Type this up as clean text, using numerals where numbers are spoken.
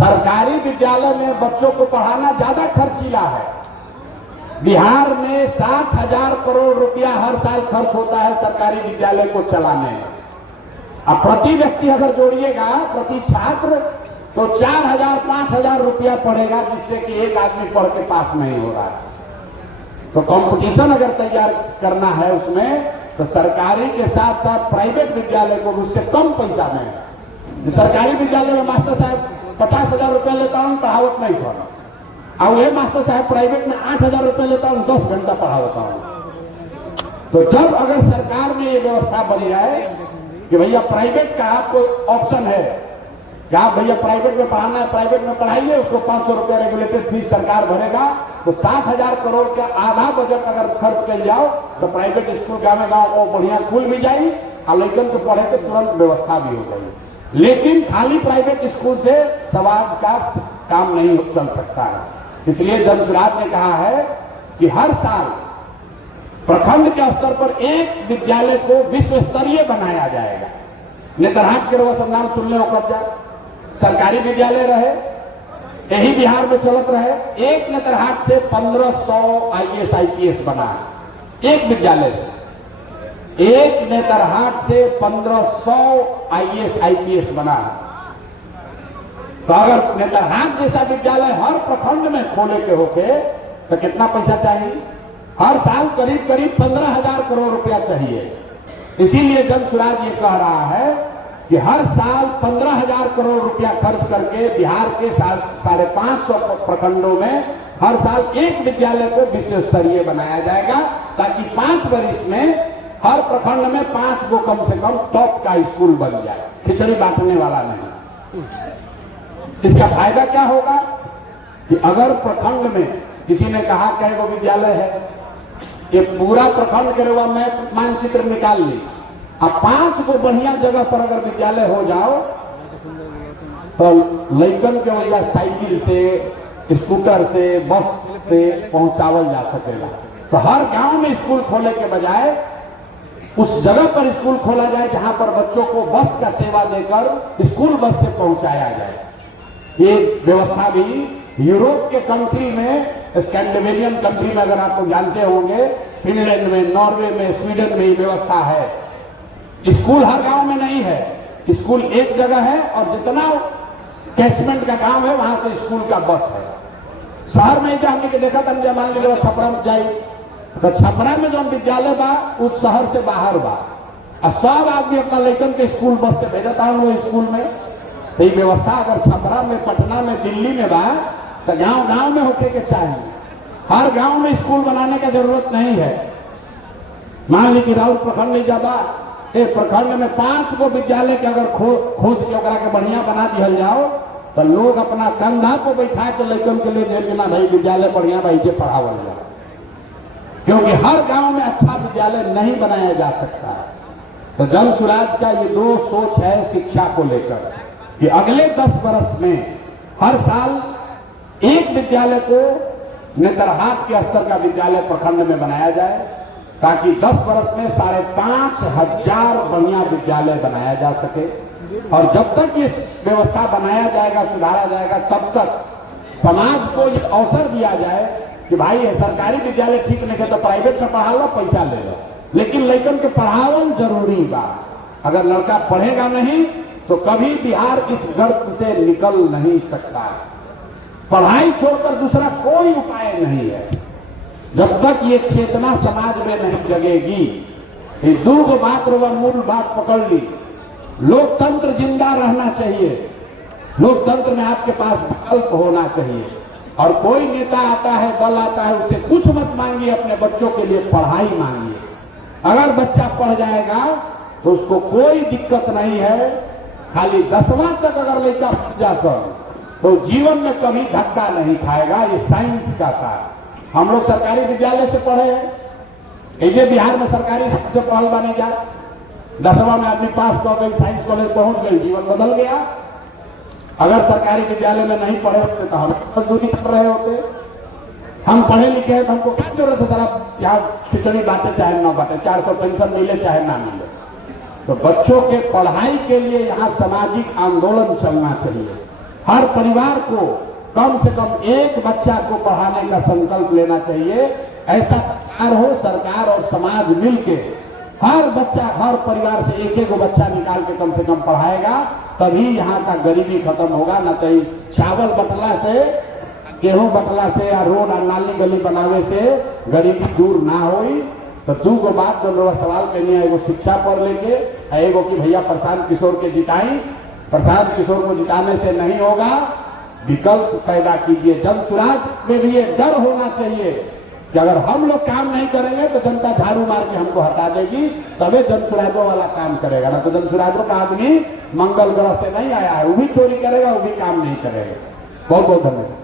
सरकारी विद्यालय में बच्चों को पढ़ाना ज्यादा खर्चीला है। बिहार में 60,000 करोड़ रुपया हर साल खर्च होता है सरकारी विद्यालय को चलाने में। अब प्रति व्यक्ति अगर जोड़िएगा, प्रति छात्र, तो 4,000-5,000 रुपया पड़ेगा, जिससे कि एक आदमी पढ़ के पास नहीं हो रहा है। तो कंपटीशन अगर तैयार करना है उसमें, तो सरकारी के साथ साथ प्राइवेट विद्यालय को उससे कम पैसा में। सरकारी विद्यालय में मास्टर साहब 50,000 रुपया लेता हूँ, पढ़ावत नहीं पढ़ा, और वही मास्टर साहब प्राइवेट में 8,000 रुपया लेता हूँ, 10 घंटा पढ़ाता हूँ। तो जब अगर सरकार में ये व्यवस्था बनी जाए कि भैया प्राइवेट का आपको ऑप्शन है कि आप भैया प्राइवेट में पढ़ाना है, प्राइवेट में पढ़ाइए, उसको 500 रुपया रेगुलेटेड फीस सरकार भरेगा, तो 60,000 करोड़ का आधा बजट अगर खर्च कर जाओ तो प्राइवेट स्कूल गाँव गाँव को बढ़िया खुल भी जाए और लड़कन को पढ़े के तुरंत व्यवस्था भी हो गई। लेकिन खाली प्राइवेट स्कूल से समाज का काम नहीं चल सकता है। इसलिए जनसुराज ने कहा है कि हर साल प्रखंड के स्तर पर एक विद्यालय को विश्व स्तरीय बनाया जाएगा। नेतरहाट के रवा संग्राम सुनने हो कब्जा सरकारी विद्यालय रहे, यही बिहार में चलत रहे। एक नेतरहाट से 1500 IAS IPS बना, एक विद्यालय से, एक नेतरहाट से 1500 IAS IPS बना। तो अगर नेतरहाट जैसा विद्यालय हर प्रखंड में खोले के होके तो कितना पैसा चाहिए? हर साल करीब करीब 15,000 करोड़ रुपया चाहिए। इसीलिए जनसुराज ये कह रहा है कि हर साल 15,000 करोड़ रुपया खर्च करके बिहार के 550 प्रखंडों में हर साल एक विद्यालय को विश्व स्तरीय बनाया जाएगा, ताकि 5 वर्ष में हर प्रखंड में 5 गो कम से कम टॉप का स्कूल बन जाए, खिचड़ी बांटने वाला नहीं। इसका फायदा क्या होगा कि अगर प्रखंड में किसी ने कहा कई गो विद्यालय है, ये पूरा प्रखंड के रुआ में मानचित्र निकाल ली, अब 5 को बढ़िया जगह पर अगर विद्यालय हो जाओ तो लड़कन के वजह साइकिल से, स्कूटर से, बस से पहुंचावल जा सकेगा। तो हर गांव में स्कूल खोले के बजाय उस जगह पर स्कूल खोला जाए जहां पर बच्चों को बस का सेवा देकर स्कूल बस से पहुंचाया जाए। ये व्यवस्था भी यूरोप के कंट्री में, स्कैंडिनेवियन कंट्री में अगर आपको जानते होंगे, फिनलैंड में, नॉर्वे में, स्वीडन में ये व्यवस्था है। स्कूल हर गांव में नहीं है, स्कूल एक जगह है और जितना कैचमेंट का गांव है वहां से स्कूल का बस है। शहर में हमने के देखा था, मान लीजिए छपरा में जाई तो छपरा में जो विद्यालय बा उस शहर से बाहर बा, और सब आदमी अपना लड़कन के स्कूल बस से भेजता है वो स्कूल में। तो ये व्यवस्था अगर छपरा में, पटना में, दिल्ली में बा तो गांव गांव में होके के चाहिए। हर गांव में स्कूल बनाने का जरूरत नहीं है। मान लीजिए राउर प्रखंड नहीं जाता, एक प्रखंड में 5 गो विद्यालय के अगर खोज के ओकरा के बढ़िया बना दिया जाओ तो लोग अपना कंधा को बैठा के लड़कन के लिए देना भाई विद्यालय बढ़िया भाई जे पढ़ावल जाए, क्योंकि हर गांव में अच्छा विद्यालय नहीं बनाया जा सकता। तो जनसुराज का ये 2 सोच है शिक्षा को लेकर कि अगले 10 वर्ष में हर साल एक विद्यालय को नेतरहाट के स्तर का विद्यालय प्रखंड में बनाया जाए, ताकि 10 वर्ष में 5,500 बढ़िया विद्यालय बनाया जा सके। और जब तक ये व्यवस्था बनाया जाएगा, सुधारा जाएगा, तब तक समाज को ये अवसर दिया जाए कि भाई सरकारी विद्यालय ठीक नहीं है तो प्राइवेट में पढ़ा लो, पैसा ले लो, लेकिन लड़कन के पढ़ावल जरूरी बा। अगर लड़का पढ़ेगा नहीं तो कभी बिहार इस गर्त से निकल नहीं सकता। पढ़ाई छोड़कर दूसरा कोई उपाय नहीं है। जब तक ये चेतना समाज में नहीं जगेगी, ये 2 बात व मूल बात पकड़ ली। लोकतंत्र जिंदा रहना चाहिए, लोकतंत्र में आपके पास विकल्प होना चाहिए, और कोई नेता आता है, दल आता है, उससे कुछ मत मांगिए, अपने बच्चों के लिए पढ़ाई मांगिए। अगर बच्चा पढ़ जाएगा तो उसको कोई दिक्कत नहीं है। खाली 10वां तक अगर लड़का पढ़ जाता तो जीवन में कभी धक्का नहीं खाएगा। ये साइंस का था। हम लोग सरकारी विद्यालय से पढ़े हैं, ये बिहार में सरकारी से पढ़ल बने जा, 10वां में आदमी पास कर गई, साइंस कॉलेज पहुंच गई, जीवन बदल गया। अगर सरकारी विद्यालय में नहीं पढ़े होते तो हम मजदूरी कर रहे होते। हम पढ़े लिखे हैं तो हमको क्या जरूरत है सर यहाँ खिचड़ी बांटे चाहे ना बांटे, 400 पेंशन मिले चाहे ना मिले। तो बच्चों के पढ़ाई के लिए यहाँ सामाजिक आंदोलन चलना चाहिए। हर परिवार को कम से कम एक बच्चा को पढ़ाने का संकल्प लेना चाहिए। ऐसा सरकार हो, सरकार और समाज मिलके हर बच्चा, हर परिवार से एक एक बच्चा निकाल के कम से कम पढ़ाएगा, तभी यहाँ का गरीबी खत्म होगा। न तो चावल बटला से, गेहूं बटला से या रोड और नाली गली बनावे से गरीबी दूर ना होई। तो दू गो बात जो सवाल करनी है, एगो शिक्षा पर लेके, एगो कि भैया प्रशांत किशोर के जिताई। प्रशांत किशोर को जिताने से नहीं होगा, विकल्प पैदा कीजिए। जन सुराज में भी ये डर होना चाहिए कि अगर हम लोग काम नहीं करेंगे तो जनता झाड़ू मार के हमको हटा देगी, तभी जन सुराजों वाला काम करेगा। ना तो जन सुराजों का आदमी मंगल ग्रह से नहीं आया है, वो भी चोरी करेगा, वो भी काम नहीं करेगा। बहुत बहुत धन्यवाद।